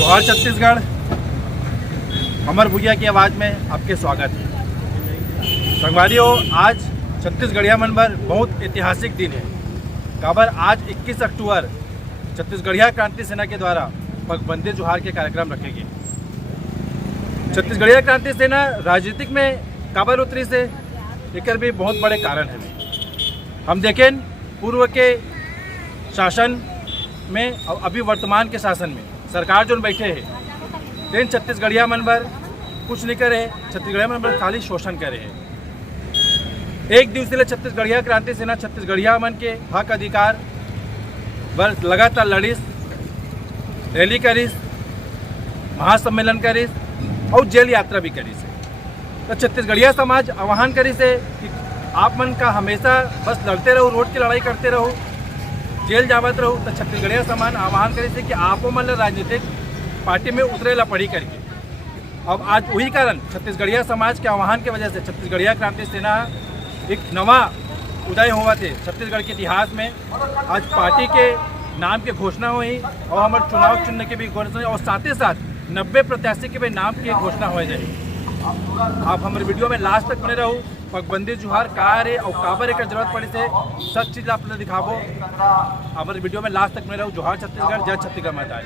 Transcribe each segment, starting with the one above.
जोहार छत्तीसगढ़। अमर भुइया की आवाज़ में आपके स्वागत है। संगवारियों, आज छत्तीसगढ़िया मन पर बहुत ऐतिहासिक दिन है। काबर आज 21 अक्टूबर छत्तीसगढ़िया क्रांति सेना के द्वारा पगबंदी जोहार के कार्यक्रम रखे गए। छत्तीसगढ़िया क्रांति सेना राजनीतिक में काबर उतरी से एक भी बहुत बड़े कारण है। हम देखें पूर्व के शासन में और अभी वर्तमान के शासन में सरकार जो बैठे हैं तेन छत्तीसगढ़िया मन पर कुछ नहीं करे, छत्तीसगढ़िया मन पर खाली शोषण करे हैं। एक दिवसीय छत्तीसगढ़िया क्रांति सेना छत्तीसगढ़िया मन के हक अधिकार पर लगातार लड़िस, रैली करिस, महासम्मेलन करिस और जेल यात्रा भी करिस। तो छत्तीसगढ़िया समाज आह्वान करिस है कि आप मन का हमेशा बस लड़ते रहो, रोड की लड़ाई करते रहो, जेल जावत रहो। तो छत्तीसगढ़िया समाज आह्वान करे थे कि आपो मन राजनीतिक पार्टी में उतरेला पड़ी करके। अब आज वही कारण छत्तीसगढ़िया समाज के आह्वान की वजह से छत्तीसगढ़िया क्रांति सेना एक नवा उदय हुआ थे छत्तीसगढ़ के इतिहास में। आज पार्टी के नाम की घोषणा हुई और हमारे चुनाव चिन्ह की भी घोषणा हुई और साथ ही साथ 90 प्रत्याशी के भी नाम की घोषणा हो जाए। आप हमारे वीडियो में लास्ट तक बने रहो। पगबंदी जोहार का रे और काबर एक जरूरत पड़ी से सब चीज़ आप दिखाबो। हमारे वीडियो में लास्ट तक बने रहो। जोहार छत्तीसगढ़, जय छत्तीसगढ़ माता।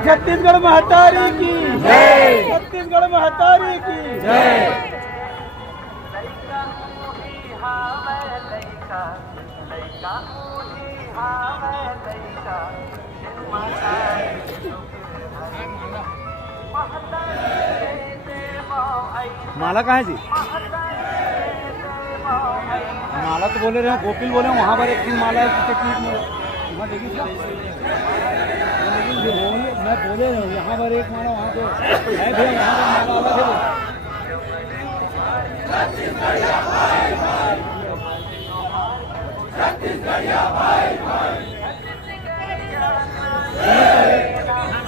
छत्तीसगढ़ महतारी की जय, छत्तीसगढ़ महतारी की जय। माला कहाँ है जी? माला तो बोले रहे गोपिल बोले वहाँ पर एक माला मैं बोले रहा हूँ यहाँ पर एक माला वहाँ पे है भैया, यहाँ पर माला अलग है।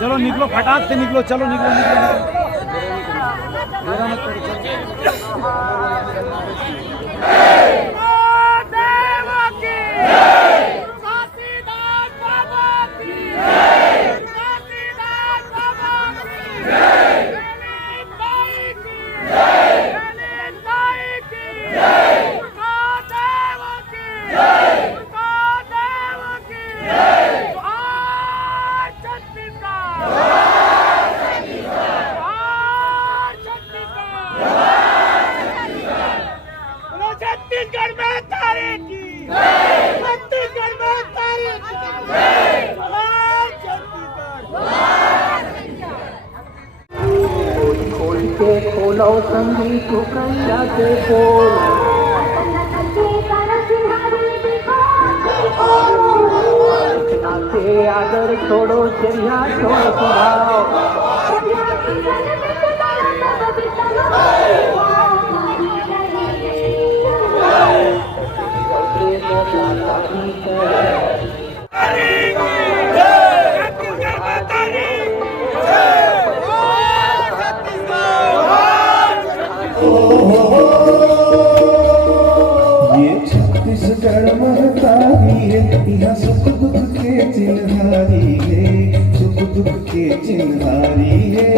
चलो निकलो, फटाक से निकलो, चलो निकलो निकलो। छत्तीसगढ़ में तारीख की, छत्तीसगढ़ में तारीख खोल के खोलो संगीत कैया के बोल, नाचे के आदर छोड़ो चरिया छोड़ो स्वभाव। ये छत्तीसगढ़ महतारी है, यहाँ सुख दुख के चिन्हारी है, सुख दुख के चिन्हारी है।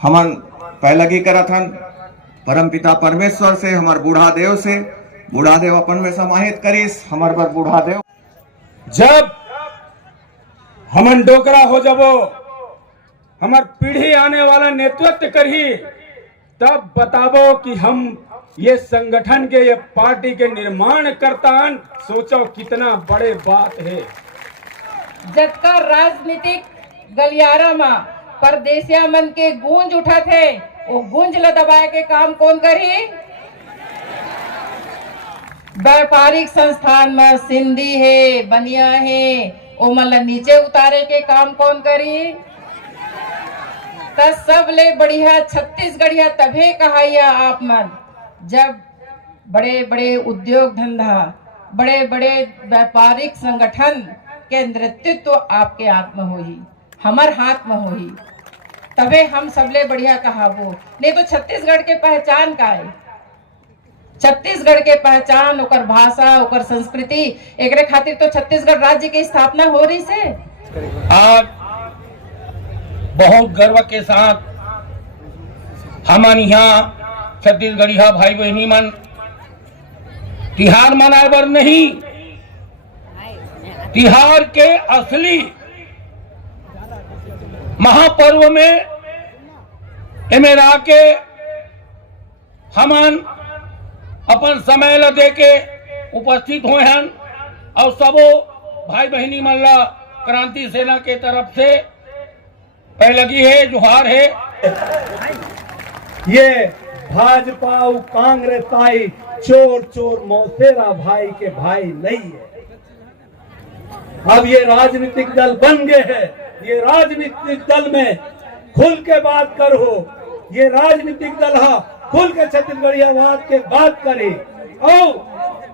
हमन पहला की करथन परम पिता परमेश्वर से, हमार बूढ़ा देव से, बूढ़ा देव अपन में समाहित करीस हमार पर बूढ़ा देव। जब हमन डोकरा हो जबो, हमार पीढ़ी आने वाला नेतृत्व करही, तब बताबो कि हम ये संगठन के, ये पार्टी के निर्माण करतान। सोचो कितना बड़े बात है। जबका राजनीतिक गलियारा में परदेसिया मन के गूंज उठा थे, वो गूंज ल दबाए के काम कौन करी? व्यापारिक संस्थान में सिंधी है, बनिया है, वो मन ल नीचे उतारे के काम कौन करी? तब सब ले बढ़िया छत्तीसगढ़िया तभे कहाइया आप मन, जब बड़े बड़े उद्योग धंधा, बड़े बड़े व्यापारिक संगठन के नेतृत्व आपके हाथ में होई, हमार हाथ में होई, तबे हम सबले बढ़िया कहाबो। नहीं तो छत्तीसगढ़ के पहचान का है? छत्तीसगढ़ के पहचान ओकर भाषा, ओकर संस्कृति, एकरे खातिर तो छत्तीसगढ़ राज्य की स्थापना हो रही से। आज बहुत गर्व के साथ हमन यहाँ छत्तीसगढ़िया भाई बहनी मन तिहार मनाए बर नहीं, तिहार के असली महापर्व में एमेरा के हमन अपन समय ल दे के उपस्थित हुए हैं और सबो भाई बहनी मन ला क्रांति सेना के तरफ से पहलगी है, जोहार है। ये भाजपा और कांग्रेस आई चोर चोर मौसेरा भाई के भाई नहीं है। अब ये राजनीतिक दल बन गए हैं, ये राजनीतिक दल में खुल के बात करो, ये राजनीतिक दल हा खुल के छत्तीसगढ़ियावाद के बात करे और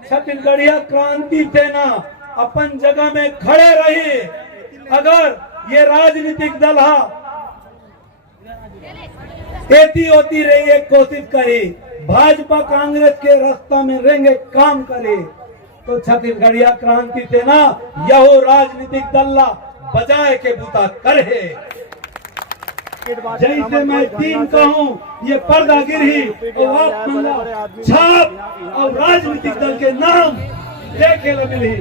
छत्तीसगढ़िया क्रांति सेना अपन जगह में खड़े रहे। अगर ये राजनीतिक दल हा एती होती रही एक कोशिश करे, भाजपा कांग्रेस के रास्ता में रहेंगे काम करे, तो छत्तीसगढ़िया क्रांति सेना यहो राजनीतिक दल्ला बजाए के बुता करे। जैसे मैं तीन कहूँ ये पर्दागिरी और आप छाप और राजनीतिक दल के नाम देखे ल मिली।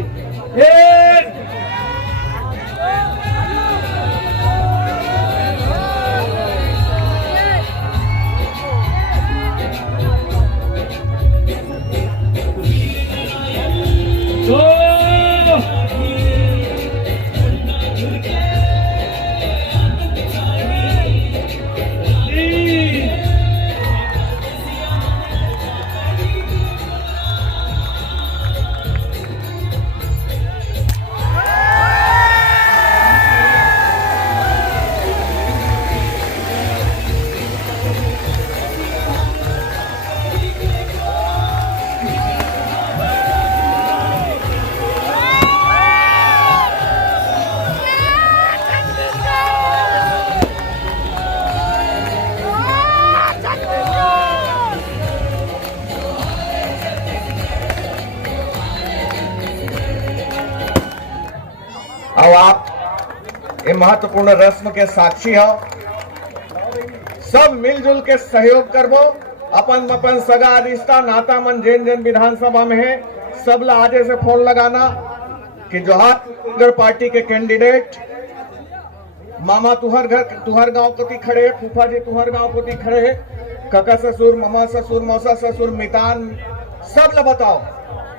और आप ये महत्वपूर्ण रस्म के साक्षी हो, सब मिलजुल के सहयोग करबो। अपन अपन सगा रिश्ता नाता मन जेन जेन विधानसभा में है सब ला आजे से फोन लगाना कि जोहार पार्टी के कैंडिडेट मामा तुहर गांव कोती खड़े, फूफा जी तुहर गांव कोती खड़े, काका ससुर, मामा ससुर, मौसा ससुर, मितान सब ला बताओ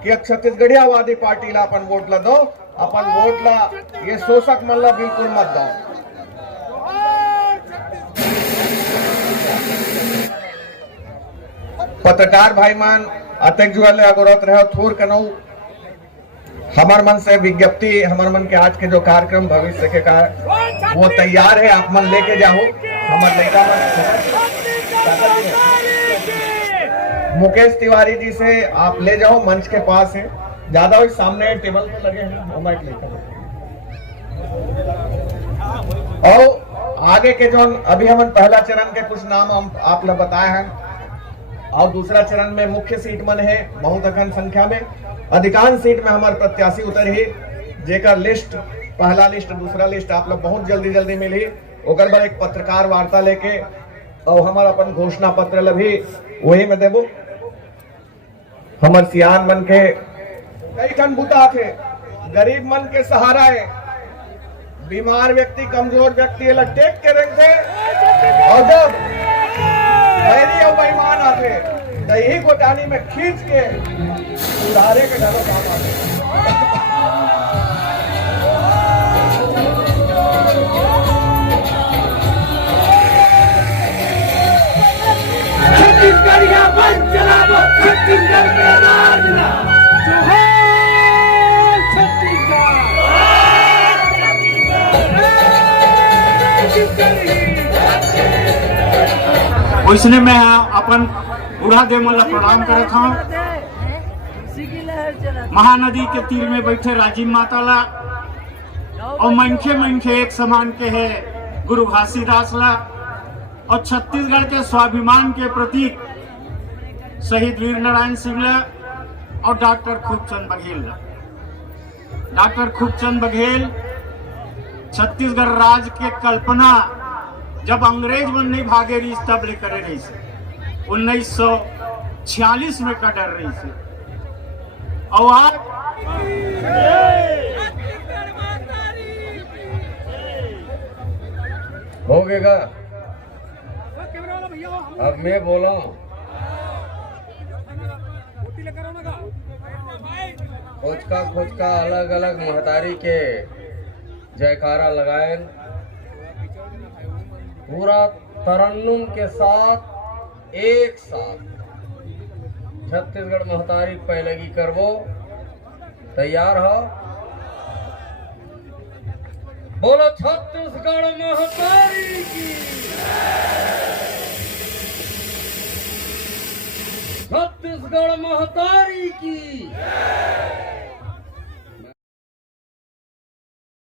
कि अब छत्तीसगढ़िया वादी पार्टी ला अपन वोट ला दो, अपन वोट ला ये शोषक मन ला बिल्कुल मत दो। पत्रकार भाई मान अतक जुआले अगोरत रहे थोर कनऊ हमार मन से विज्ञप्ति, हमार मन के आज के जो कार्यक्रम भविष्य के वो तैयार है, आप मन लेके जाओ। हमार लड़का मुकेश तिवारी जी से आप ले जाओ, मंच के पास है, ज्यादा वही सामने टेबल पे लगे हैं, वो माइक लेकर। और आगे के जो अभी हम पहला चरण के कुछ नाम हम आप लोग बताए हैं, और दूसरा चरण में मुख्य सीट मन है बहुत अखंड संख्या में, अधिकांश सीट में हमारे प्रत्याशी उतर ही, जेकर लिस्ट पहला लिस्ट दूसरा लिस्ट आप लोग बहुत जल्दी मिली, ओकर बाद एक पत्रकार वार्ता लेके और हमारा अपन घोषणा पत्र भी वही में देबो। हमार सियान मन के कई ठन बुता थे, गरीब मन के सहारा है, बीमार व्यक्ति कमजोर व्यक्ति टेक के रखते, और जब बैरी और बेईमान आते दही गोटानी में खींच के उड़ारे के डरो काम आते। छत्तीसगढ़िया बन चलावो, छत्तीसगढ़ के राज ना, जोहार छत्तीसगढ़। वैसने मैं अपन बूढ़ा देव मन ला प्रणाम करत हूँ। महानदी के तीर में बैठे राजीव माता ला और मनखे एक समान के है गुरु घासीदास ला, और छत्तीसगढ़ के स्वाभिमान के प्रतीक शहीद वीर नारायण सिंह ला और डॉक्टर खूबचंद बघेल ला। डॉक्टर खूबचंद बघेल छत्तीसगढ़ राज्य के कल्पना जब अंग्रेज मन नहीं भागे रही तब ले करे रही से 1946 में का डर रही से, और आज हो गएगा। अब मैं बोला खोजका अलग अलग महतारी के जयकारा लगाए, पूरा तरन्नुम के साथ एक साथ छत्तीसगढ़ महतारी पहलगी करबो। तैयार हो? बोलो छत्तीसगढ़ महतारी की, छत्तीसगढ़ महतारी की।